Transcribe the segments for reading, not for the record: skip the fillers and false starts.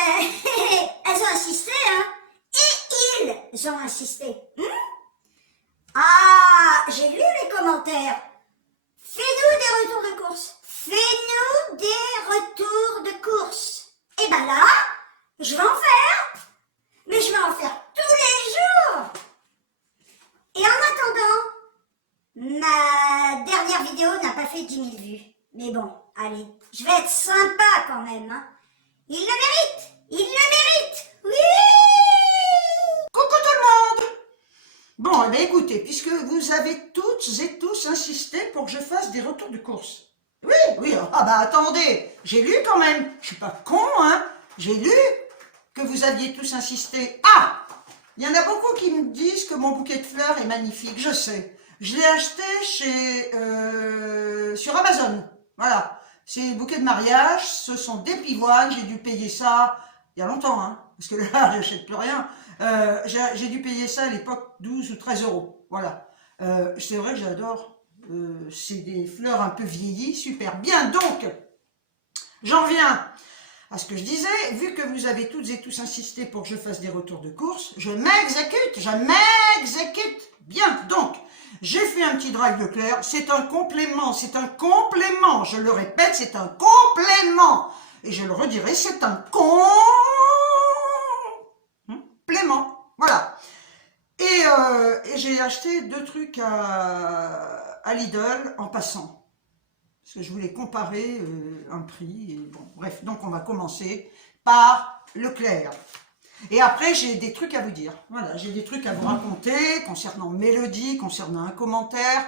ben, elles ont insisté, hein. Et ils ont insisté. Ah, j'ai lu les commentaires. Fais-nous des retours de course. Fais-nous des retours de course. Et ben là, je vais en faire. Mais je vais en faire tous les jours. Et en attendant, ma dernière vidéo n'a pas fait 10 000 vues. Mais bon, allez, je vais être sympa quand même. Hein. Il le mérite. Il le mérite. Oui. Coucou tout le monde! Bon, eh bien écoutez, puisque vous avez toutes et tous insisté pour que je fasse des retours de course. Oui, oui, ah bah attendez, j'ai lu quand même, je suis pas con, hein, j'ai lu que vous aviez tous insisté. Ah! Il y en a beaucoup qui me disent que mon bouquet de fleurs est magnifique, je sais. Je l'ai acheté sur Amazon, voilà. C'est des bouquets de mariage, ce sont des pivoines, j'ai dû payer ça il y a longtemps, hein, parce que là, j'achète plus rien. J'ai dû payer ça à l'époque 12 ou 13 euros, voilà. C'est vrai que j'adore. C'est des fleurs un peu vieillies, super bien. Donc, j'en viens à ce que je disais. Vu que vous avez toutes et tous insisté pour que je fasse des retours de course, je m'exécute. Bien, donc, j'ai fait un petit drive Leclerc. C'est un complément, je le répète, c'est un complément. Et je le redirai, c'est un complément. Voilà. Et j'ai acheté 2 trucs à Lidl en passant. Parce que je voulais comparer un prix. Et bon, bref, donc on va commencer par Leclerc. Et après, j'ai des trucs à vous dire. Voilà, j'ai des trucs à vous raconter concernant Mélodie, concernant un commentaire.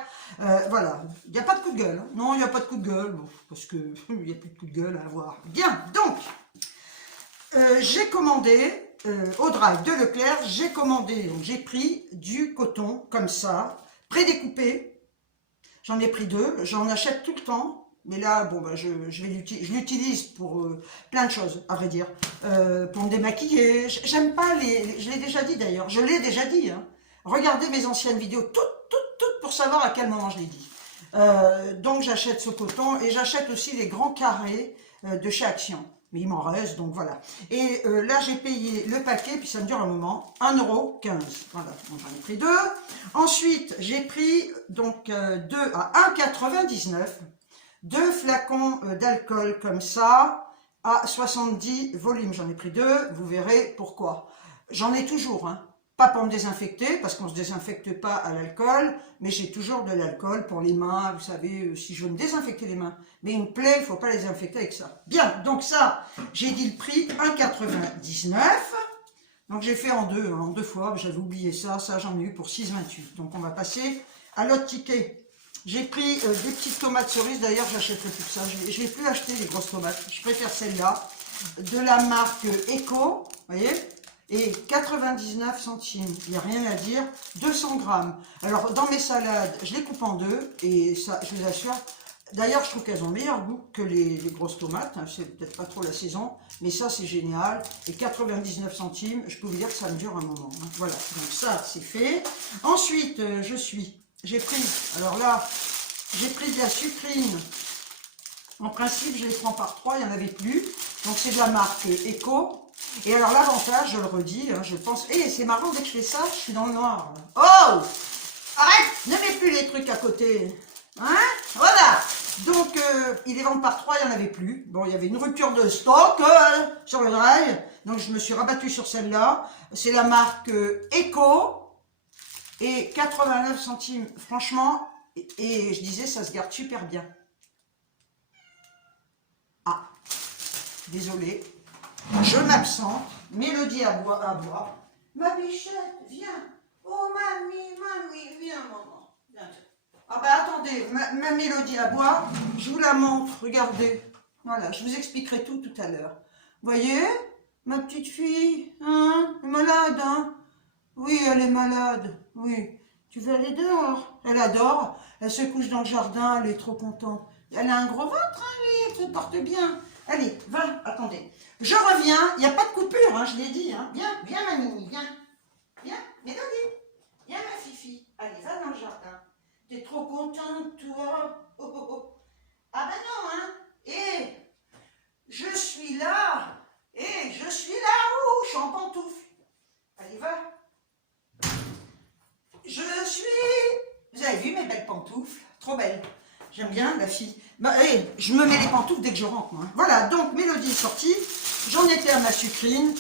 Voilà, il n'y a pas de coup de gueule. Hein. Non, il n'y a pas de coup de gueule, bon, parce qu'il n'y a plus de coup de gueule à avoir. Bien, donc, j'ai commandé, au drive de Leclerc, j'ai commandé, donc j'ai pris du coton, comme ça, prédécoupé. J'en ai pris 2, j'en achète tout le temps. Mais là, bon, bah, je l'utilise pour plein de choses, à vrai dire. Pour me démaquiller. J'aime pas je l'ai déjà dit d'ailleurs, je l'ai déjà dit. Hein. Regardez mes anciennes vidéos, toutes, pour savoir à quel moment je l'ai dit. Donc j'achète ce coton et j'achète aussi les grands carrés de chez Action. Mais il m'en reste, donc voilà. Et là, j'ai payé le paquet, puis ça me dure un moment, 1,15 €. Voilà, donc j'en ai pris 2. Ensuite, j'ai pris donc 2 à 1,99 €. 2 flacons d'alcool comme ça, à 70 volumes. J'en ai pris 2, vous verrez pourquoi. J'en ai toujours, hein. Pas pour me désinfecter, parce qu'on ne se désinfecte pas à l'alcool, mais j'ai toujours de l'alcool pour les mains, vous savez, si je veux me désinfecter les mains. Mais une plaie, il ne faut pas les désinfecter avec ça. Bien, donc ça, j'ai dit le prix, 1,99 €. Donc j'ai fait en deux fois, j'avais oublié ça, j'en ai eu pour 6,28 €. Donc on va passer à l'autre ticket. J'ai pris des petites tomates cerises, d'ailleurs j'achèterai plus que ça, je ne vais plus acheter les grosses tomates, je préfère celle-là, de la marque Eco, vous voyez, et 99 centimes, il n'y a rien à dire, 200 grammes. Alors dans mes salades, je les coupe en 2, et ça, je vous assure, d'ailleurs je trouve qu'elles ont meilleur goût que les grosses tomates, hein, c'est peut-être pas trop la saison, mais ça c'est génial, et 99 centimes, je peux vous dire que ça me dure un moment, hein. Voilà, donc ça c'est fait. Ensuite, j'ai pris, alors là, j'ai pris de la sucrine. En principe, je les prends par 3, il n'y en avait plus. Donc, c'est de la marque Eco. Et alors, l'avantage, je le redis, hein, je pense... Et c'est marrant, dès que je fais ça, je suis dans le noir. Oh! Arrête! Ne mets plus les trucs à côté. Hein? Voilà! Donc, ils les vendent par 3, il n'y en avait plus. Bon, il y avait une rupture de stock sur le drive. Donc, je me suis rabattue sur celle-là. C'est la marque Eco. Et 89 centimes, franchement, et je disais, ça se garde super bien. Ah, désolé, je m'absente. Mélodie à boire. Ma bichette, viens. Oh, mamie, viens, maman. Viens. Ah ben attendez, ma Mélodie à boire, je vous la montre, regardez. Voilà, je vous expliquerai tout à l'heure. Voyez, ma petite fille, hein, malade, hein. Oui, elle est malade, oui. Tu veux aller dehors? Elle adore, elle se couche dans le jardin, elle est trop contente. Elle a un gros ventre, hein, oui, elle se porte bien. Allez, va, attendez. Je reviens, il n'y a pas de coupure, hein, je l'ai dit. Hein. Viens ma Mimi, viens. Viens, Mélodie. Viens ma fifi. Allez, va dans le jardin. T'es trop contente, toi. Oh, oh, oh. Ah ben non, hein. Et je suis là. Et je suis pantoufles, trop belles. J'aime bien la fille. Bah, hey, je me mets les pantoufles dès que je rentre, moi. Voilà, donc Mélodie est sortie. J'en étais à ma sucrine.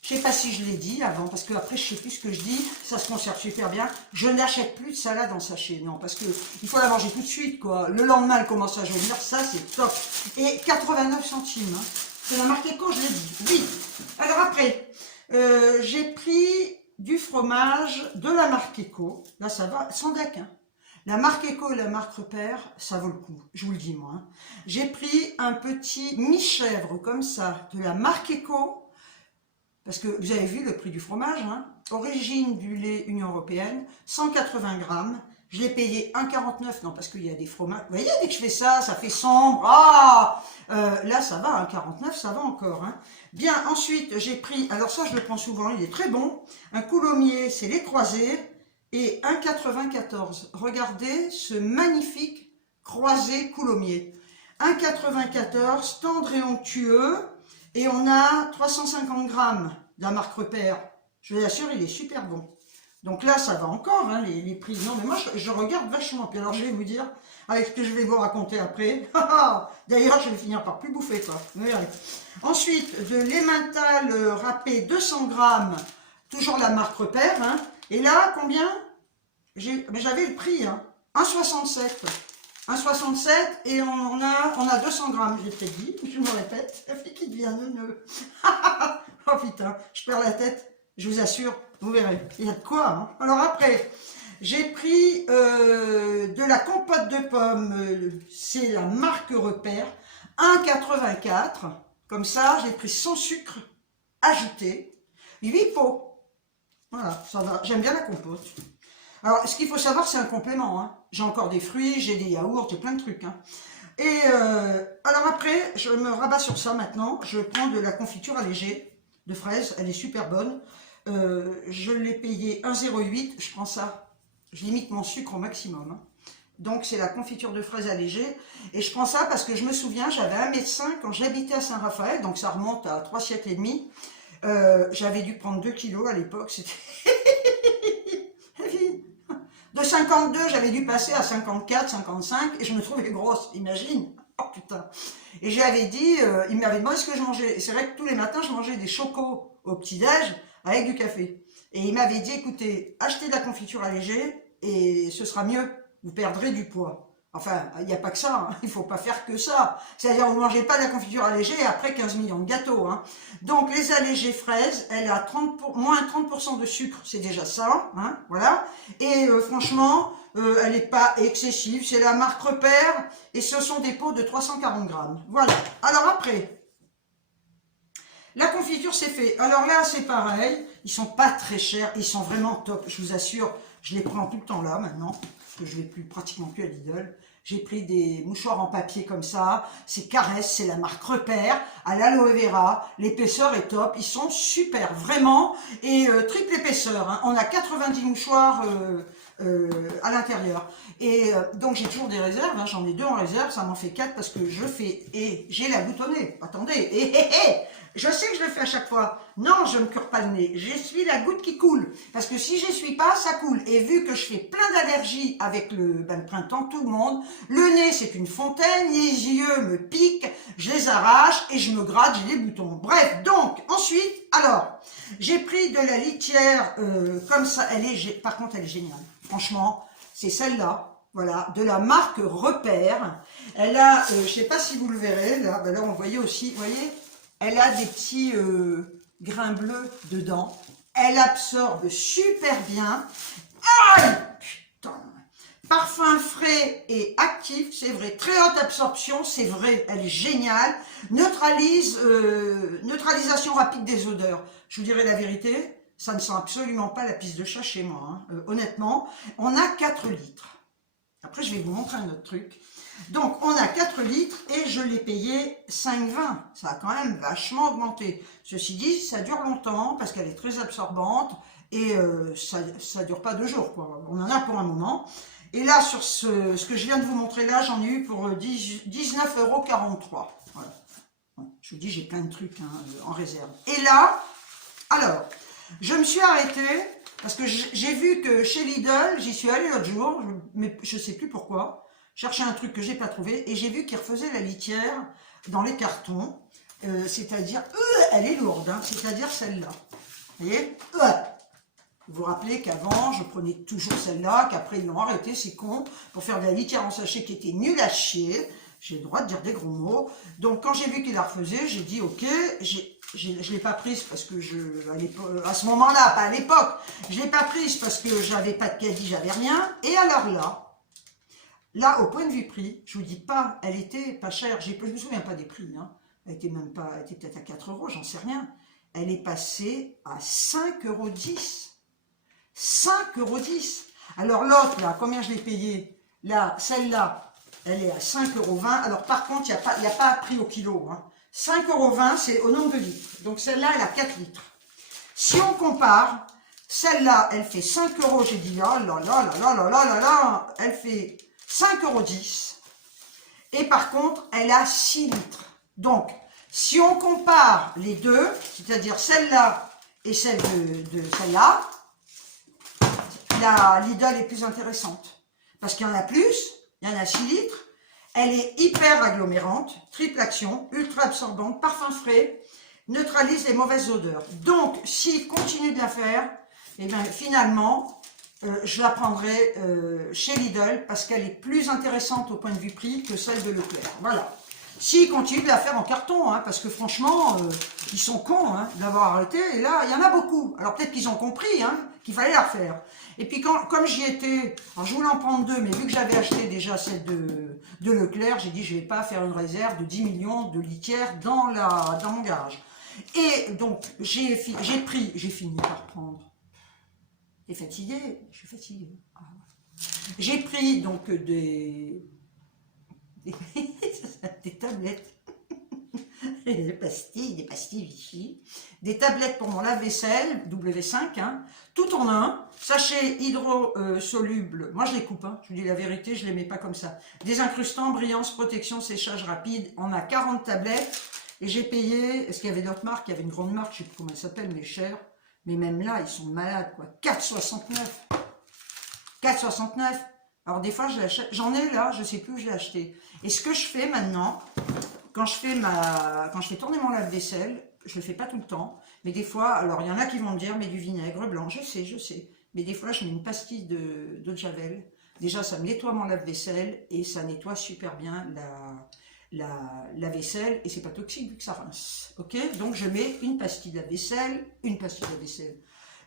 Je ne sais pas si je l'ai dit avant, parce que après je sais plus ce que je dis. Ça se conserve super bien. Je n'achète plus de salade en sachet, non, parce que il faut la manger tout de suite, quoi. Le lendemain, elle commence à jaunir. Ça, c'est top. Et 89 centimes. Hein. C'est la marque Eco, je l'ai dit. Oui. Alors après, j'ai pris du fromage de la marque Eco. Là, ça va, sans DAC, hein. La marque Eco et la marque Repère, ça vaut le coup, je vous le dis moi. Hein. J'ai pris un petit mi-chèvre comme ça, de la marque Eco, parce que vous avez vu le prix du fromage, hein. Origine du lait Union Européenne, 180 grammes. Je l'ai payé 1,49, non, parce qu'il y a des fromages. Vous voyez, dès que je fais ça, ça fait sombre. Ah là, ça va, 1,49, ça va encore. Hein. Bien, ensuite, j'ai pris, alors ça, je le prends souvent, il est très bon. Un coulommiers, c'est les croisés. Et 1,94. Regardez ce magnifique croisé coulommiers. 1,94, tendre et onctueux. Et on a 350 grammes de la marque Repère. Je vous assure, il est super bon. Donc là, ça va encore, hein, les prix. Non, mais moi, je regarde vachement. Puis alors, je vais vous dire, avec ce que je vais vous raconter après. D'ailleurs, je vais finir par plus bouffer, quoi. Vous verrez. Ensuite, de l'emmental râpé 200 grammes. Toujours la marque Repère. Hein. Et là, combien? J'avais le prix, hein. 1,67. 1,67 et on a 200 grammes. J'ai peut-être dit, je me répète. La fille qui devient neuneu. Oh putain, je perds la tête. Je vous assure, vous verrez. Il y a de quoi, hein. Alors après, j'ai pris de la compote de pommes. C'est la marque Repère. 1,84. Comme ça, j'ai pris sans sucre ajouté. 8 pots. Voilà, ça va. J'aime bien la compote. Alors, ce qu'il faut savoir, c'est un complément. Hein. J'ai encore des fruits, j'ai des yaourts, j'ai plein de trucs. Hein. Et alors après, je me rabats sur ça maintenant. Je prends de la confiture allégée de fraises. Elle est super bonne. Je l'ai payé 1,08. Je prends ça. Je limite mon sucre au maximum. Hein. Donc, c'est la confiture de fraises allégée. Et je prends ça parce que je me souviens, j'avais un médecin quand j'habitais à Saint-Raphaël. Donc, ça remonte à 3 siècles et demi. J'avais dû prendre 2 kilos à l'époque. C'était... De 52, j'avais dû passer à 54, 55 et je me trouvais grosse, imagine. Oh putain. Et j'avais dit, il m'avait demandé ce que je mangeais. Et c'est vrai que tous les matins, je mangeais des chocos au petit-déj avec du café. Et il m'avait dit, écoutez, achetez de la confiture allégée et ce sera mieux. Vous perdrez du poids. Enfin, il n'y a pas que ça, hein. Il ne faut pas faire que ça. C'est-à-dire, vous ne mangez pas de la confiture allégée et après 15 millions de gâteaux. Hein. Donc, les allégées fraises, elle a moins 30% de sucre, c'est déjà ça. Hein, voilà. Et franchement, elle n'est pas excessive. C'est la marque Repère et ce sont des pots de 340 grammes. Voilà. Alors après, la confiture, c'est fait. Alors là, c'est pareil. Ils sont pas très chers. Ils sont vraiment top. Je vous assure, je les prends tout le temps là maintenant. Que je ne vais plus pratiquement plus à Lidl. J'ai pris des mouchoirs en papier comme ça. C'est Caresse, c'est la marque Repère, à l'aloe vera. L'épaisseur est top. Ils sont super, vraiment. Et triple épaisseur. Hein. On a 90 mouchoirs à l'intérieur. Et donc j'ai toujours des réserves. Hein. J'en ai 2 en réserve. Ça m'en fait 4 parce que je fais... Et j'ai la goutte au nez. Attendez. Je sais que je le fais à chaque fois. Non, je ne cure pas le nez. J'essuie la goutte qui coule. Parce que si j'essuie pas, ça coule. Et vu que je fais plein d'allergies avec le printemps, tout le monde, le nez c'est une fontaine, les yeux me piquent, je les arrache et je me gratte, j'ai des boutons. Bref, donc, ensuite, alors, j'ai pris de la litière comme ça. Par contre, elle est géniale. Franchement, c'est celle-là. Voilà, de la marque Repère. Elle a, je sais pas si vous le verrez, là, là on voyait aussi, vous voyez, elle a des petits grains bleus dedans. Elle absorbe super bien. Aïe, putain. Parfum frais et actif, c'est vrai. Très haute absorption, c'est vrai. Elle est géniale. Neutralisation rapide des odeurs. Je vous dirai la vérité, ça ne sent absolument pas la pisse de chat chez moi. Hein. Honnêtement, on a 4 litres. Après, je vais vous montrer un autre truc. Donc, on a 4 litres et je l'ai payé 5,20. Ça a quand même vachement augmenté. Ceci dit, ça dure longtemps parce qu'elle est très absorbante et ça ne dure pas 2 jours, quoi. On en a pour un moment. Et là, sur ce que je viens de vous montrer là, j'en ai eu pour 19,43 €. Voilà. Bon, je vous dis, j'ai plein de trucs hein, en réserve. Et là, alors, je me suis arrêtée Parce que j'ai vu que chez Lidl, j'y suis allée l'autre jour, mais je sais plus pourquoi, chercher un truc que j'ai pas trouvé, et j'ai vu qu'ils refaisaient la litière dans les cartons, c'est-à-dire, elle est lourde, hein, c'est-à-dire celle-là. Vous voyez, vous vous rappelez qu'avant, je prenais toujours celle-là, qu'après ils l'ont arrêté, c'est con, pour faire de la litière en sachet qui était nulle à chier. J'ai le droit de dire des gros mots. Donc quand j'ai vu qu'ils la refaisaient, j'ai dit ok, je ne l'ai pas prise parce que à ce moment-là, pas à l'époque, je ne l'ai pas prise parce que j'avais pas de caddie, j'avais rien. Et alors là, au point de vue prix, je vous dis pas, elle était pas chère, je me souviens pas des prix, hein. Elle était même pas, elle était peut-être à 4 euros, j'en sais rien. Elle est passée à 5,10 €. 5,10 €. Alors l'autre, là, combien je l'ai payé? Là, celle-là, elle est à 5,20 €. Alors par contre, il n'y a pas à prix au kilo, hein. 5,20 €, c'est au nombre de litres. Donc celle-là, elle a 4 litres. Si on compare, celle-là, elle fait 5 €. J'ai dit, oh là là là là là là là là, elle fait 5,10 €. Et par contre, elle a 6 litres. Donc, si on compare les deux, c'est-à-dire celle-là et celle de celle-là, la Lidl est plus intéressante. Parce qu'il y en a plus, il y en a 6 litres. Elle est hyper agglomérante, triple action, ultra absorbante, parfum frais, neutralise les mauvaises odeurs. Donc, s'il continue de la faire, et bien finalement, je la prendrai chez Lidl parce qu'elle est plus intéressante au point de vue prix que celle de Leclerc. Voilà. S'ils continuent de la faire en carton, hein, parce que franchement, ils sont cons hein, d'avoir arrêté. Et là, il y en a beaucoup. Alors peut-être qu'ils ont compris hein, qu'il fallait la refaire. Et puis comme j'y étais, alors je voulais en prendre deux, mais vu que j'avais acheté déjà celle de Leclerc, j'ai dit je ne vais pas faire une réserve de 10 millions de litières dans mon garage. Et donc j'ai fini par prendre. T'es fatigué? Je suis fatiguée. Ah. J'ai pris donc des tablettes, des pastilles Vichy, des tablettes pour mon lave-vaisselle, W5, hein, tout en un, sachet hydrosoluble, moi je les coupe, hein, je vous dis la vérité, je les mets pas comme ça, désincrustant, brillance, protection, séchage rapide, on a 40 tablettes, et j'ai payé, est-ce qu'il y avait d'autres marques? Il y avait une grande marque, je sais plus comment elle s'appelle, mais cher, mais même là, ils sont malades, quoi, 4,69 €, 4,69 €. Alors des fois, j'en ai là, je sais plus où je l'ai acheté. Et ce que je fais maintenant, quand je fais tourner mon lave-vaisselle, je le fais pas tout le temps, mais des fois, alors il y en a qui vont me dire, mais du vinaigre blanc, je sais, mais des fois, je mets une pastille d'eau de javel. Déjà, ça me nettoie mon lave-vaisselle et ça nettoie super bien la vaisselle et c'est pas toxique vu que ça rince. Ok, donc je mets une pastille de lave-vaisselle,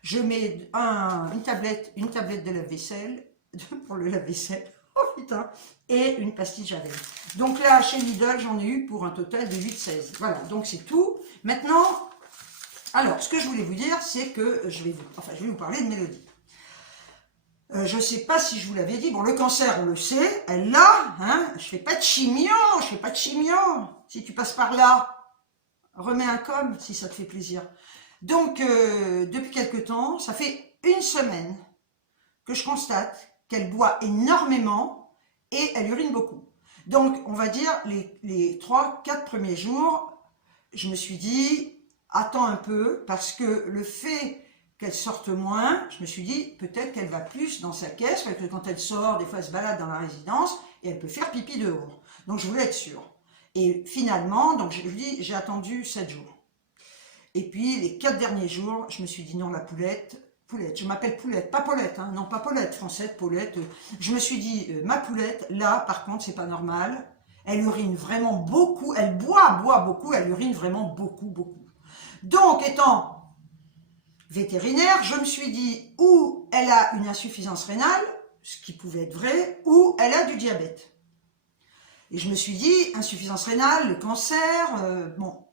je mets une tablette de lave-vaisselle pour le lave-vaisselle, oh putain, et une pastille Javel. Donc là, chez Lidl, j'en ai eu pour un total de 8,16. Voilà, donc c'est tout. Maintenant, alors, ce que je voulais vous dire, c'est que je vais vous parler de Mélodie. Je ne sais pas si je vous l'avais dit, bon, le cancer, on le sait, elle l'a, hein, je fais pas de chimio. Si tu passes par là, remets un com, si ça te fait plaisir. Donc, depuis quelque temps, ça fait une semaine que je constate qu'elle boit énormément et elle urine beaucoup. Donc, on va dire, les 3-4 premiers jours, je me suis dit, attends un peu, parce que le fait qu'elle sorte moins, je me suis dit, peut-être qu'elle va plus dans sa caisse, parce que quand elle sort, des fois elle se balade dans la résidence, et elle peut faire pipi dehors. Donc, je voulais être sûre. Et finalement, donc je dis, j'ai attendu 7 jours. Et puis, les 4 derniers jours, je me suis dit, non, la Poulette, je m'appelle Poulette, pas Paulette, hein, non pas Paulette, française, Paulette. Je me suis dit, ma Poulette, là, par contre, c'est pas normal. Elle urine vraiment beaucoup, elle boit beaucoup, elle urine vraiment beaucoup. Donc, étant vétérinaire, je me suis dit, ou elle a une insuffisance rénale, ce qui pouvait être vrai, ou elle a du diabète. Et je me suis dit, insuffisance rénale, le cancer, bon,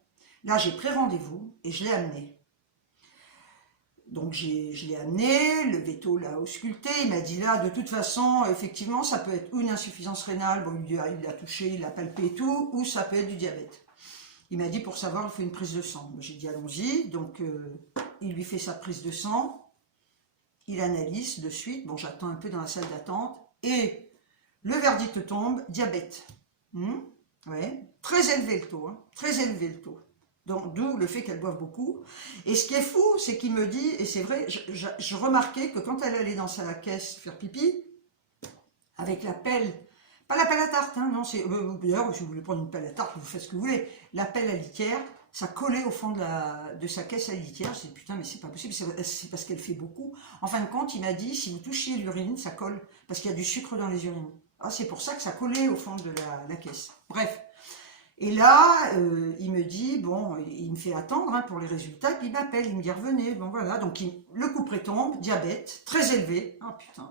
là, j'ai pris rendez-vous et je l'ai amené. Donc je l'ai amené, le véto l'a ausculté, il m'a dit là, de toute façon, effectivement, ça peut être une insuffisance rénale, bon, il l'a touché, il l'a palpé et tout, ou ça peut être du diabète. Il m'a dit pour savoir, il faut une prise de sang. J'ai dit allons-y, donc il lui fait sa prise de sang, il analyse de suite, bon j'attends un peu dans la salle d'attente, et le verdict tombe, diabète. Ouais. Très élevé le taux, hein, très élevé le taux. Donc, d'où le fait qu'elle boive beaucoup. Et ce qui est fou, c'est qu'il me dit, et c'est vrai, je remarquais que quand elle allait dans sa caisse faire pipi, avec la pelle, pas la pelle à tarte, hein, non, c'est, d'ailleurs, si vous voulez prendre une pelle à tarte, vous faites ce que vous voulez, la pelle à litière, ça collait au fond de sa caisse à litière. Je dis, putain, mais c'est pas possible, c'est parce qu'elle fait beaucoup. En fin de compte, il m'a dit, si vous touchiez l'urine, ça colle, parce qu'il y a du sucre dans les urines. Ah, c'est pour ça que ça collait au fond de la caisse. Bref. Et là, il me dit, bon, il me fait attendre hein, pour les résultats, puis il m'appelle, il me dit, revenez, bon voilà. Donc, le coup prétombe, diabète, très élevé. Ah, putain.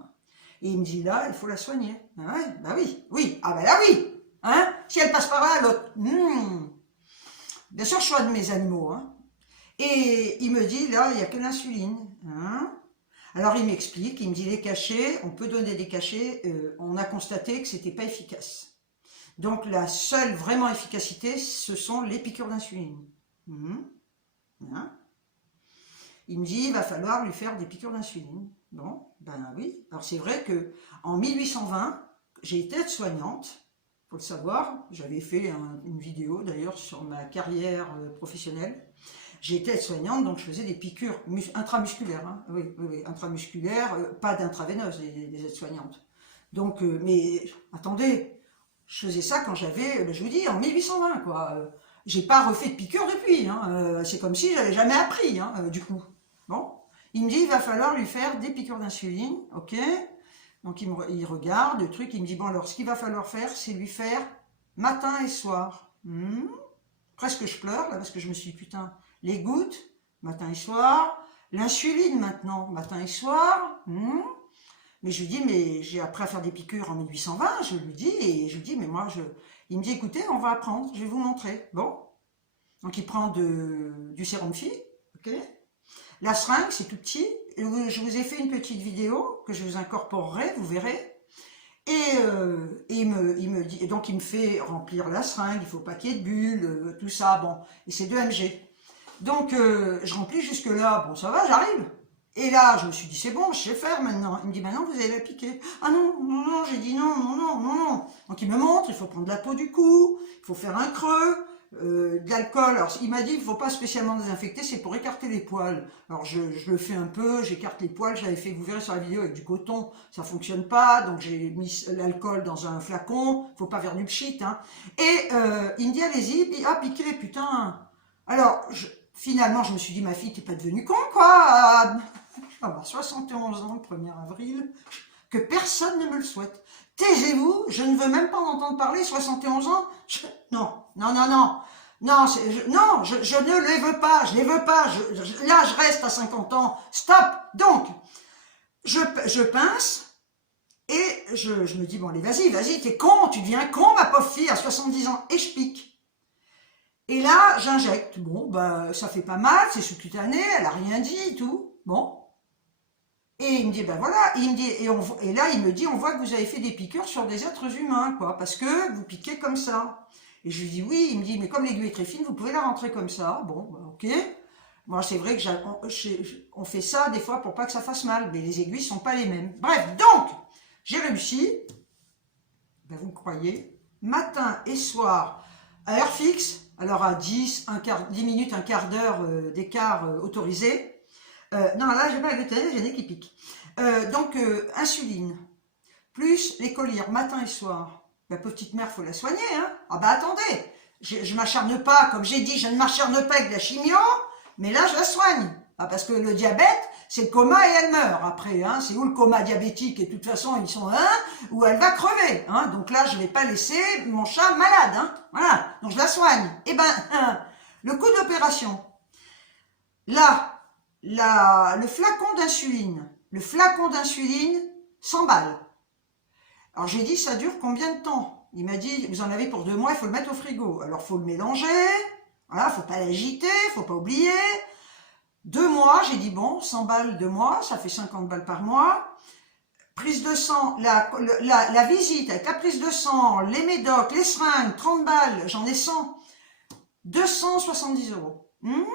Et il me dit, là, il faut la soigner. Ah ouais, bah oui, oui, ah bah là, oui. Hein, si elle passe par là, l'autre, bien sûr, je soigne mes animaux. Hein. Et il me dit, là, il n'y a que l'insuline. Hein. Alors, il m'explique, il me dit, les cachets, on peut donner des cachets, on a constaté que c'était pas efficace. Donc, la seule vraiment efficacité, ce sont les piqûres d'insuline. Hein. Il me dit, il va falloir lui faire des piqûres d'insuline. Bon, ben oui. Alors, c'est vrai que en 1820, j'ai été aide-soignante. Faut le savoir, j'avais fait une vidéo d'ailleurs sur ma carrière professionnelle. J'ai été aide-soignante, donc je faisais des piqûres intramusculaires. Hein. Oui, intramusculaires, pas d'intraveineuse, des aides-soignantes. Donc, mais attendez, je faisais ça quand j'avais, je vous dis, en 1820, quoi. J'ai pas refait de piqûres depuis. Hein. C'est comme si j'avais jamais appris, hein, du coup. Bon, il me dit, il va falloir lui faire des piqûres d'insuline, ok. Donc il regarde le truc, il me dit, bon alors ce qu'il va falloir faire, c'est lui faire matin et soir. Presque je pleure là parce que je me suis dit, putain, les gouttes, matin et soir, l'insuline maintenant, matin et soir. Mais je lui dis, mais j'ai appris à faire des piqûres en 1820, je lui dis, et je lui dis, mais moi, il me dit, écoutez, on va apprendre, je vais vous montrer. Bon, donc il prend du sérum Phi, ok. La seringue, c'est tout petit. Je vous ai fait une petite vidéo que je vous incorporerai, vous verrez. Et il me dit, et donc il me fait remplir la seringue, il faut pas qu'il y ait de bulles, tout ça, bon. Et c'est 2 mg. Donc je remplis jusque là, bon ça va, j'arrive. Et là, je me suis dit, c'est bon, je sais faire maintenant. Il me dit, maintenant vous allez la piquer. Ah non, non, non, j'ai dit non, non, non, non, non. Donc il me montre, il faut prendre la peau du cou, il faut faire un creux. De l'alcool, alors il m'a dit qu'il ne faut pas spécialement désinfecter, c'est pour écarter les poils. Alors je le fais un peu, j'écarte les poils, j'avais fait, vous verrez sur la vidéo avec du coton, ça fonctionne pas, donc j'ai mis l'alcool dans un flacon, faut pas faire du pchit, hein. Et il me dit allez-y, ah piquez, putain. Alors finalement je me suis dit ma fille t'es pas devenue con quoi, je vais avoir 71 ans le 1er avril, que personne ne me le souhaite. Taisez-vous, je ne veux même pas en entendre parler, 71 ans, non, non, non, non, non, non, je ne les veux pas, je les veux pas, là je reste à 50 ans, stop. Donc, je pince, et je me dis, bon allez, vas-y, t'es con, tu deviens con ma pauvre fille à 70 ans, et je pique. Et là, j'injecte, bon, bah ça fait pas mal, c'est sous-cutané, elle a rien dit et tout, bon. Et il me dit, ben voilà, il me dit, et là, il me dit, on voit que vous avez fait des piqûres sur des êtres humains, quoi, parce que vous piquez comme ça. Et je lui dis, oui, il me dit, mais comme l'aiguille est très fine, vous pouvez la rentrer comme ça. Bon, ben, ok. Moi, c'est vrai que on fait ça des fois pour pas que ça fasse mal, mais les aiguilles sont pas les mêmes. Bref, donc, j'ai réussi, ben, vous me croyez, matin et soir, à heure fixe, alors à 10 minutes, un quart d'heure d'écart autorisé. Non, là, j'ai pas la gluten, j'ai des qui piquent. Donc, insuline, plus les collyres, matin et soir. La petite mère, faut la soigner, hein. Ah bah attendez, je m'acharne pas, comme j'ai dit, je ne m'acharne pas avec la chimio, mais là, je la soigne. Ah, parce que le diabète, c'est le coma et elle meurt après, hein. C'est où le coma diabétique, et de toute façon, ils sont où elle va crever, hein. Donc là, je vais pas laisser mon chat malade, hein. Voilà, donc je la soigne. Eh ben, le coût d'opération, là, le flacon d'insuline, 100 balles. Alors j'ai dit, ça dure combien de temps? Il m'a dit, vous en avez pour 2 mois, il faut le mettre au frigo. Alors il faut le mélanger, voilà, faut pas l'agiter, faut pas oublier. 2 mois, j'ai dit bon, 100 balles 2 mois, ça fait 50 balles par mois. Prise de sang, la visite avec la prise de sang, les médocs, les seringues, 30 balles, j'en ai 100. 270 €.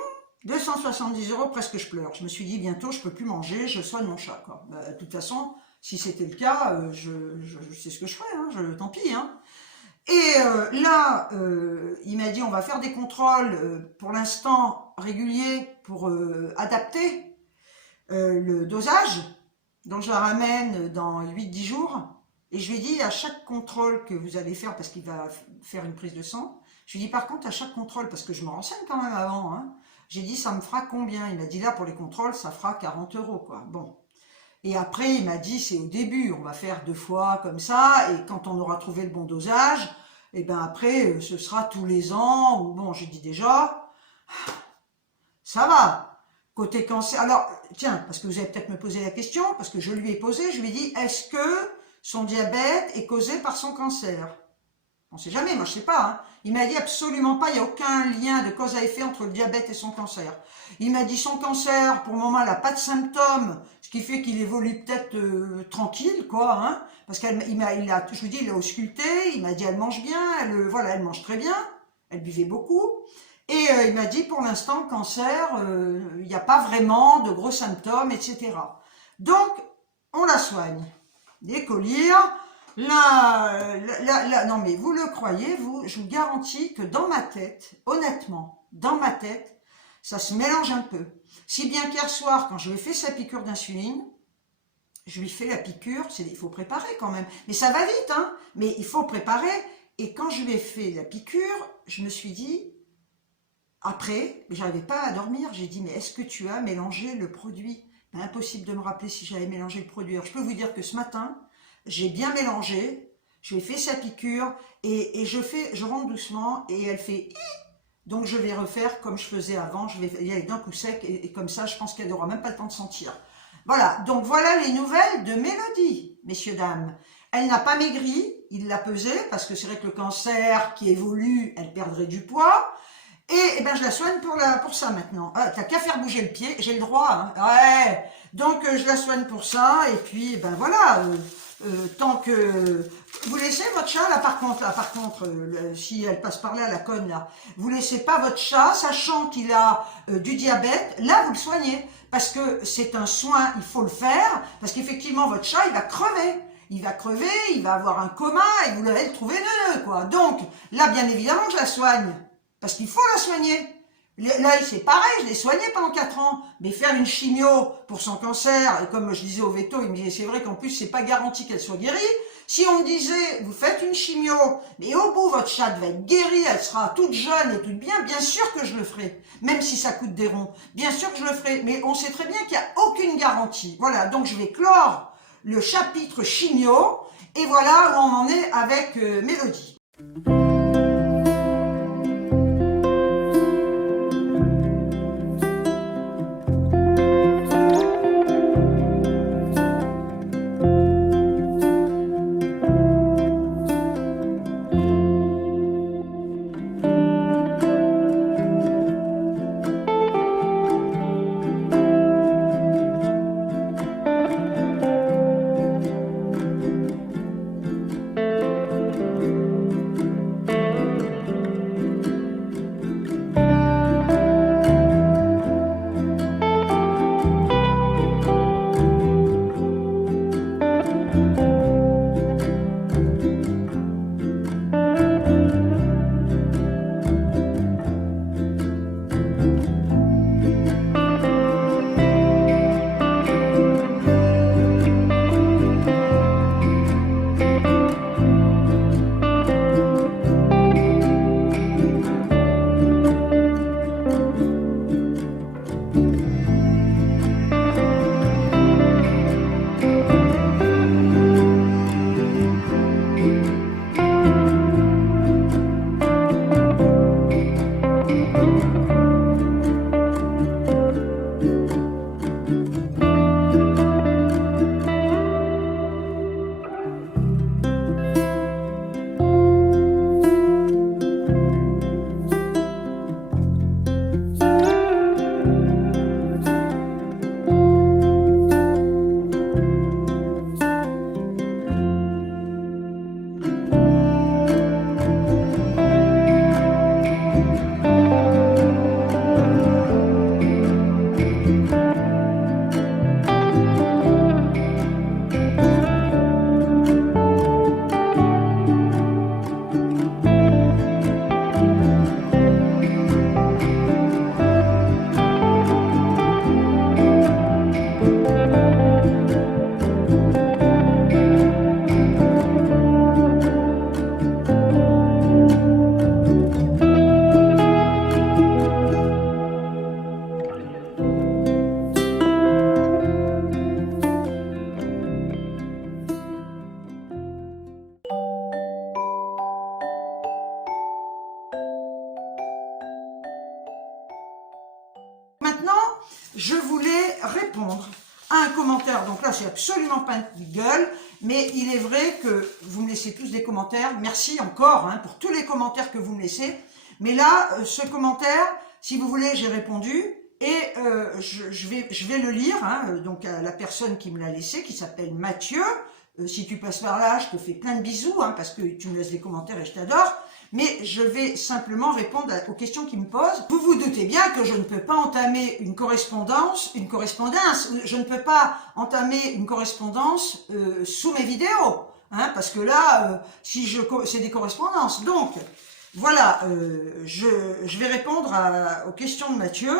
270 €, presque je pleure. Je me suis dit, bientôt, je peux plus manger, je soigne mon chat, quoi. De toute façon, si c'était le cas, je sais ce que je ferais, hein, tant pis, hein. Et là, il m'a dit, on va faire des contrôles pour l'instant réguliers pour adapter le dosage. Donc je la ramène dans 8-10 jours. Et je lui ai dit, à chaque contrôle que vous allez faire, parce qu'il va faire une prise de sang, je lui ai dit, par contre, à chaque contrôle, parce que je me renseigne quand même avant, hein, j'ai dit, ça me fera combien? Il m'a dit, là, pour les contrôles, ça fera 40 €, quoi. Bon. Et après, il m'a dit, c'est au début, on va faire 2 fois comme ça, et quand on aura trouvé le bon dosage, et ben après, ce sera tous les ans, ou bon, j'ai dit déjà, ça va. Côté cancer, alors, tiens, parce que vous allez peut-être me poser la question, parce que je lui ai posé, je lui ai dit, est-ce que son diabète est causé par son cancer? On sait jamais, moi je sais pas, hein. Il m'a dit absolument pas, il n'y a aucun lien de cause à effet entre le diabète et son cancer. Il m'a dit son cancer, pour le moment, elle n'a pas de symptômes, ce qui fait qu'il évolue peut-être tranquille, quoi, hein. Parce je vous dis, il a ausculté, il m'a dit elle mange bien, voilà, elle mange très bien, elle buvait beaucoup. Et il m'a dit pour l'instant, cancer, il n'y a pas vraiment de gros symptômes, etc. Donc, on la soigne. Des collyres. Non mais vous le croyez, je vous garantis que dans ma tête, honnêtement, dans ma tête, ça se mélange un peu. Si bien qu'hier soir, quand je lui ai fait sa piqûre d'insuline, je lui fais la piqûre, il faut préparer quand même. Mais ça va vite, hein, mais il faut préparer. Et quand je lui ai fait la piqûre, je me suis dit, après, j'arrivais pas à dormir, j'ai dit, mais est-ce que tu as mélangé le produit? Ben, impossible de me rappeler si j'avais mélangé le produit. Alors, je peux vous dire que ce matin, j'ai bien mélangé, je lui ai fait sa piqûre, et je rentre doucement, et elle fait « donc je vais refaire comme je faisais avant, je vais y aller d'un coup sec, et comme ça, je pense qu'elle n'aura même pas le temps de sentir. » Voilà, donc voilà les nouvelles de Mélodie, messieurs, dames. Elle n'a pas maigri, il l'a pesé, parce que c'est vrai que le cancer qui évolue, elle perdrait du poids. Et ben je la soigne pour ça maintenant. Ah, t'as qu'à faire bouger le pied, j'ai le droit, hein. Ouais. Donc je la soigne pour ça, et puis ben voilà. Tant que vous laissez votre chat là, par contre, si elle passe par là, la conne là, vous laissez pas votre chat, sachant qu'il a du diabète, là vous le soignez, parce que c'est un soin, il faut le faire, parce qu'effectivement votre chat il va crever. Il va crever, il va avoir un coma, et vous allez le trouver neuneux, quoi. Donc, là, bien évidemment, je la soigne. Parce qu'il faut la soigner. Là, c'est pareil, je l'ai soigné pendant 4 ans. Mais faire une chimio pour son cancer, et comme je disais au veto, il me disait, c'est vrai qu'en plus, c'est pas garanti qu'elle soit guérie. Si on me disait, vous faites une chimio, mais au bout, votre chatte va être guérie, elle sera toute jeune et toute bien sûr que je le ferai. Même si ça coûte des ronds. Bien sûr que je le ferai. Mais on sait très bien qu'il n'y a aucune garantie. Voilà, donc je vais clore le chapitre chimio, et voilà où on en est avec Mélodie. maintenant, je voulais répondre à un commentaire. Donc là, c'est absolument pas une gueule, mais il est vrai que vous me laissez tous des commentaires. Merci encore hein, pour tous les commentaires que vous me laissez. Mais là, ce commentaire, si vous voulez, j'ai répondu. Et je vais le lire, hein, donc à la personne qui me l'a laissé, qui s'appelle Mathieu. Si tu passes par là, je te fais plein de bisous, hein, parce que tu me laisses des commentaires et je t'adore. Mais je vais simplement répondre aux questions qu'il me pose. Vous vous doutez bien que je ne peux pas entamer une correspondance, je ne peux pas entamer une correspondance sous mes vidéos, hein, parce que là, c'est des correspondances. Donc, voilà, je vais répondre aux questions de Mathieu.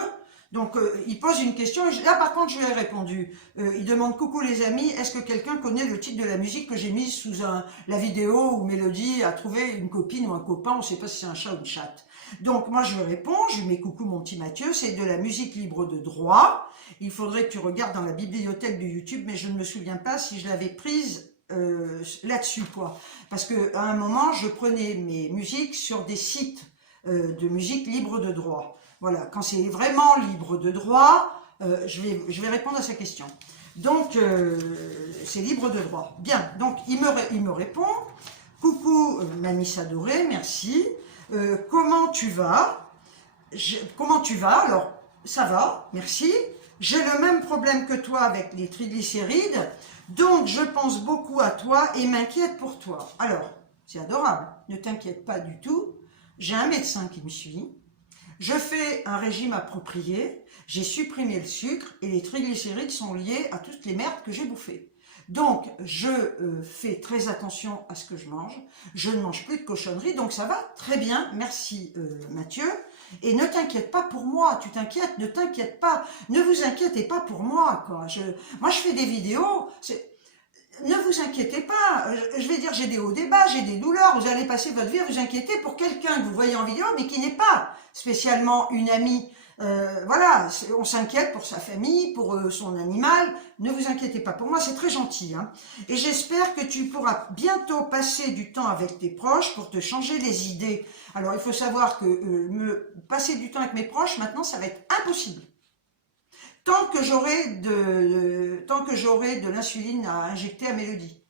Donc, il pose une question, là par contre je lui ai répondu. Il demande « Coucou les amis, est-ce que quelqu'un connaît le titre de la musique que j'ai mise sous la vidéo où Mélodie a trouvé une copine ou un copain, on ne sait pas si c'est un chat ou une chatte ?» Donc moi je lui réponds, je lui mets « Coucou mon petit Mathieu, c'est de la musique libre de droit. Il faudrait que tu regardes dans la bibliothèque de YouTube, mais je ne me souviens pas si je l'avais prise là-dessus quoi. Parce qu'à un moment je prenais mes musiques sur des sites de musique libre de droit. Voilà, quand c'est vraiment libre de droit, je vais répondre à sa question. Donc, c'est libre de droit. Bien, donc il me répond. Coucou, Mamie adorée, merci. Comment tu vas? Comment tu vas? Alors, ça va, merci. J'ai le même problème que toi avec les triglycérides, donc je pense beaucoup à toi et m'inquiète pour toi. Alors, c'est adorable, ne t'inquiète pas du tout. J'ai un médecin qui me suit. Je fais un régime approprié, j'ai supprimé le sucre et les triglycérides sont liés à toutes les merdes que j'ai bouffées. Donc, je fais très attention à ce que je mange. Je ne mange plus de cochonneries, donc ça va très bien. Merci Mathieu. Et ne t'inquiète pas pour moi, tu t'inquiètes, ne t'inquiète pas. Ne vous inquiétez pas pour moi, quoi. Moi, je fais des vidéos... Ne vous inquiétez pas, je vais dire j'ai des hauts, des bas, j'ai des douleurs, vous allez passer votre vie à vous inquiéter pour quelqu'un que vous voyez en vidéo mais qui n'est pas spécialement une amie. Voilà, on s'inquiète pour sa famille, pour son animal, ne vous inquiétez pas, pour moi c'est très gentil. Hein. Et j'espère que tu pourras bientôt passer du temps avec tes proches pour te changer les idées. Alors il faut savoir que passer du temps avec mes proches maintenant ça va être impossible. Tant que j'aurai de l'insuline à injecter à Mélodie.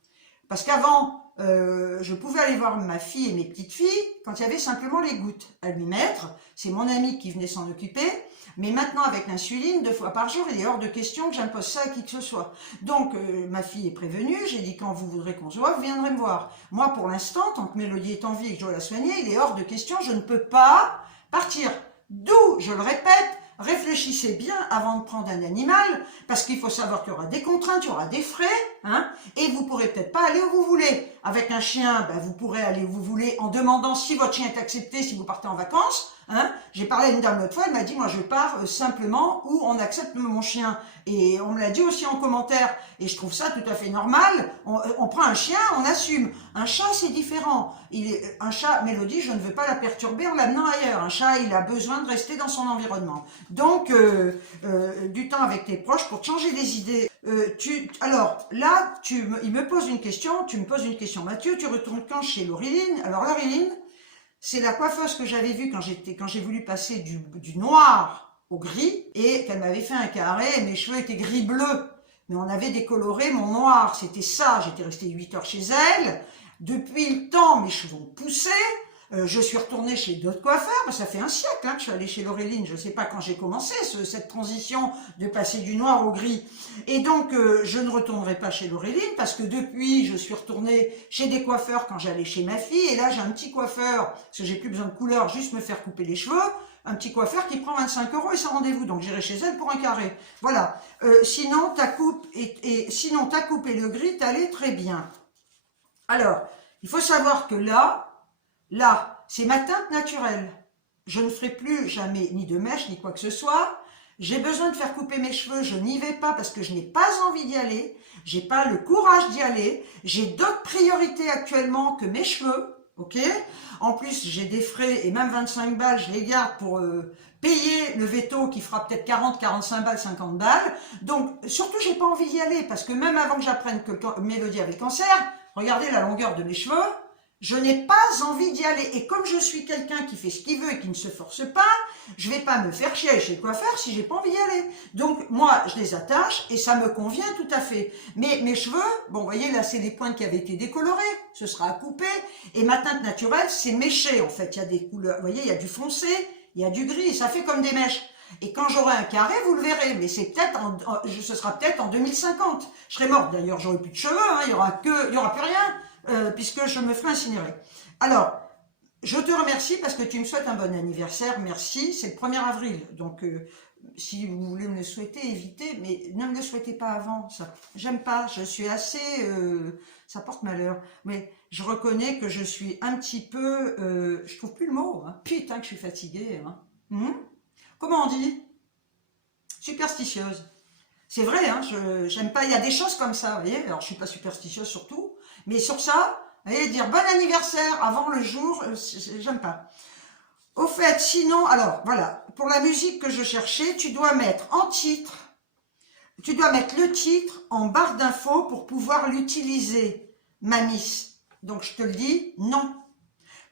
Parce qu'avant, je pouvais aller voir ma fille et mes petites filles quand il y avait simplement les gouttes à lui mettre. C'est mon ami qui venait s'en occuper. Mais maintenant, avec l'insuline, 2 fois par jour, il est hors de question que j'impose ça à qui que ce soit. Donc, ma fille est prévenue. J'ai dit, quand vous voudrez qu'on se voit, vous viendrez me voir. Moi, pour l'instant, tant que Mélodie est en vie et que je dois la soigner, il est hors de question. Je ne peux pas partir. D'où, je le répète, réfléchissez bien avant de prendre un animal, parce qu'il faut savoir qu'il y aura des contraintes, il y aura des frais, hein, et vous pourrez peut-être pas aller où vous voulez. Avec un chien, ben, vous pourrez aller où vous voulez en demandant si votre chien est accepté, si vous partez en vacances. Hein. J'ai parlé à une dame l'autre fois, elle m'a dit, moi je pars simplement où on accepte mon chien. Et on me l'a dit aussi en commentaire, et je trouve ça tout à fait normal. On prend un chien, on assume. Un chat, c'est différent. Un chat, Mélodie, je ne veux pas la perturber en l'amenant ailleurs. Un chat, il a besoin de rester dans son environnement. Donc, du temps avec tes proches pour te changer les idées. Alors, là, il me pose une question, tu me poses une question. Mathieu, tu retournes quand chez Laureline? Alors, Laureline, c'est la coiffeuse que j'avais vue quand j'ai voulu passer du noir au gris et qu'elle m'avait fait un carré, mes cheveux étaient gris-bleu, mais on avait décoloré mon noir, c'était ça, j'étais restée 8 heures chez elle, depuis le temps mes cheveux ont poussé, je suis retournée chez d'autres coiffeurs, ça fait un siècle hein, que je suis allée chez Laureline, je ne sais pas quand j'ai commencé cette transition de passer du noir au gris, et donc je ne retournerai pas chez Laureline parce que depuis je suis retournée chez des coiffeurs quand j'allais chez ma fille, et là j'ai un petit coiffeur, parce que j'ai plus besoin de couleur, juste me faire couper les cheveux, un petit coiffeur qui prend 25 € et sans rendez-vous, donc j'irai chez elle pour un carré. Voilà. Sinon, ta coupe et le gris t'allait très bien. Alors, il faut savoir que là, c'est ma teinte naturelle. Je ne ferai plus jamais ni de mèche, ni quoi que ce soit. J'ai besoin de faire couper mes cheveux, je n'y vais pas parce que je n'ai pas envie d'y aller. J'ai pas le courage d'y aller. J'ai d'autres priorités actuellement que mes cheveux. Ok. En plus, j'ai des frais et même 25 balles, je les garde pour payer le veto qui fera peut-être 40, 45 balles, 50 balles. Donc, surtout, j'ai pas envie d'y aller parce que même avant que j'apprenne que Mélodie avait le cancer, regardez la longueur de mes cheveux. Je n'ai pas envie d'y aller. Et comme je suis quelqu'un qui fait ce qu'il veut et qui ne se force pas, je vais pas me faire chier chez le coiffeur si j'ai pas envie d'y aller. Donc, moi, je les attache et ça me convient tout à fait. Mais mes cheveux, bon, vous voyez, là, c'est les pointes qui avaient été décolorées. Ce sera à couper. Et ma teinte naturelle, c'est méché, en fait. Il y a des couleurs, vous voyez, il y a du foncé, il y a du gris. Ça fait comme des mèches. Et quand j'aurai un carré, vous le verrez. Mais c'est peut-être, ce sera peut-être en 2050. Je serai morte. D'ailleurs, j'aurai plus de cheveux, hein. Il y aura plus rien. Puisque je me ferai incinérer. Alors, je te remercie parce que tu me souhaites un bon anniversaire, merci, c'est le 1er avril, donc si vous voulez me le souhaiter, évitez, mais ne me le souhaitez pas avant, ça, j'aime pas, je suis assez, ça porte malheur, mais je reconnais que je suis un petit peu, je trouve plus le mot, hein. Putain que je suis fatiguée, hein. Comment on dit? Superstitieuse. C'est vrai, hein, j'aime pas, il y a des choses comme ça, vous voyez, alors je suis pas superstitieuse sur tout, mais sur ça, vous voyez, dire bon anniversaire avant le jour, j'aime pas. Au fait, sinon, alors, voilà, pour la musique que je cherchais, tu dois mettre en titre, tu dois mettre le titre en barre d'infos pour pouvoir l'utiliser, Mamis. Donc, je te le dis, non.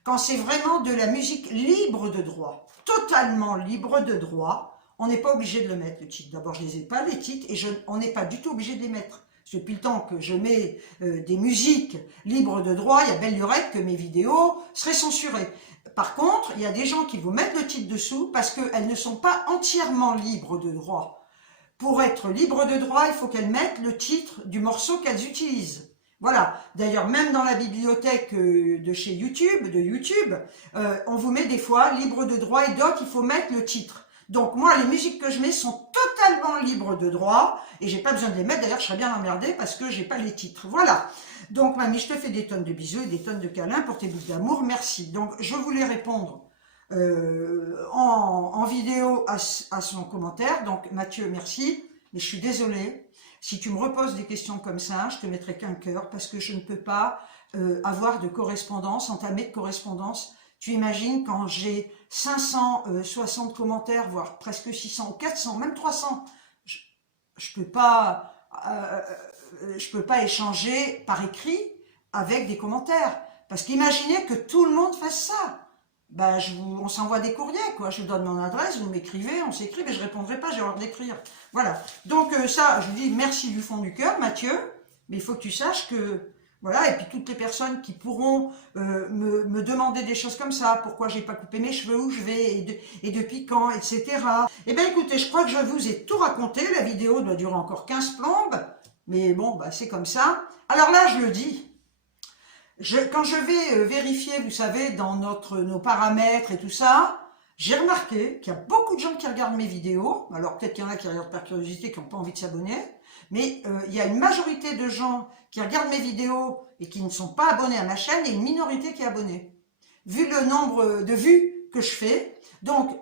Quand c'est vraiment de la musique libre de droit, totalement libre de droit, on n'est pas obligé de le mettre, le titre. D'abord, je ne les ai pas, les titres, et on n'est pas du tout obligé de les mettre. Parce que depuis le temps que je mets des musiques libres de droit, il y a belle lurette que mes vidéos seraient censurées. Par contre, il y a des gens qui vous mettent le titre dessous parce qu'elles ne sont pas entièrement libres de droit. Pour être libre de droit, il faut qu'elles mettent le titre du morceau qu'elles utilisent. Voilà. D'ailleurs, même dans la bibliothèque de chez YouTube, on vous met des fois libre de droit et d'autres, il faut mettre le titre. Donc moi, les musiques que je mets sont totalement libres de droit et j'ai pas besoin de les mettre. D'ailleurs, je serais bien emmerdée parce que j'ai pas les titres. Voilà. Donc, mamie, je te fais des tonnes de bisous et des tonnes de câlins pour tes bouts d'amour. Merci. Donc, je voulais répondre en vidéo à son commentaire. Donc, Mathieu, merci. Mais je suis désolée. Si tu me reposes des questions comme ça, je te mettrai qu'un cœur parce que je ne peux pas avoir de correspondance, entamer de correspondance. Tu imagines quand j'ai 560 commentaires, voire presque 600 ou 400, même 300, je peux pas échanger par écrit avec des commentaires. Parce qu'imaginez que tout le monde fasse ça. Ben, on s'envoie des courriers, quoi. Je vous donne mon adresse, vous m'écrivez, on s'écrit, mais je répondrai pas, j'ai horreur d'écrire. Voilà. Donc ça, je vous dis merci du fond du cœur, Mathieu. Mais il faut que tu saches que voilà, et puis toutes les personnes qui pourront me demander des choses comme ça, pourquoi j'ai pas coupé mes cheveux, où je vais, et depuis quand, etc. Eh bien écoutez, je crois que je vous ai tout raconté, la vidéo doit durer encore 15 plombes, mais bon, bah, c'est comme ça. Alors là, je le dis, quand je vais vérifier, vous savez, dans nos paramètres et tout ça, j'ai remarqué qu'il y a beaucoup de gens qui regardent mes vidéos, alors peut-être qu'il y en a qui regardent par curiosité, qui n'ont pas envie de s'abonner, mais il y a une majorité de gens qui regardent mes vidéos et qui ne sont pas abonnés à ma chaîne et une minorité qui est abonnée. Vu le nombre de vues que je fais, donc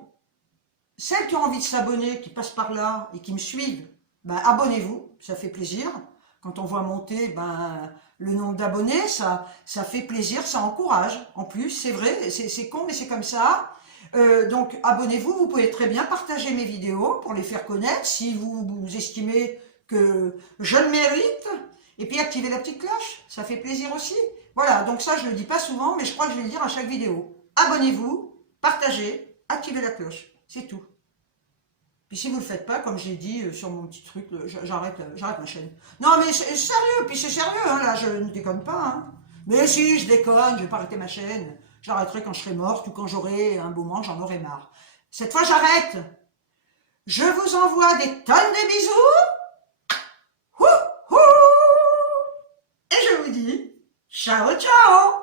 celles qui ont envie de s'abonner, qui passent par là et qui me suivent, ben, abonnez-vous, ça fait plaisir. Quand on voit monter le nombre d'abonnés, ça fait plaisir, ça encourage. En plus, c'est vrai, c'est con, mais c'est comme ça. Donc abonnez-vous, vous pouvez très bien partager mes vidéos pour les faire connaître si vous estimez que je le mérite, et puis activez la petite cloche, ça fait plaisir aussi. Voilà, donc ça je le dis pas souvent, mais je crois que je vais le dire à chaque vidéo. Abonnez-vous, partagez, activez la cloche, c'est tout. Puis si vous le faites pas, comme j'ai dit sur mon petit truc, j'arrête ma chaîne. Non mais c'est sérieux, puis c'est sérieux, hein, là je ne déconne pas. Hein. Mais si, je déconne, je vais pas arrêter ma chaîne. J'arrêterai quand je serai morte ou quand j'aurai un moment, j'en aurai marre. Cette fois j'arrête. Je vous envoie des tonnes de bisous. Et je vous dis, ciao ciao.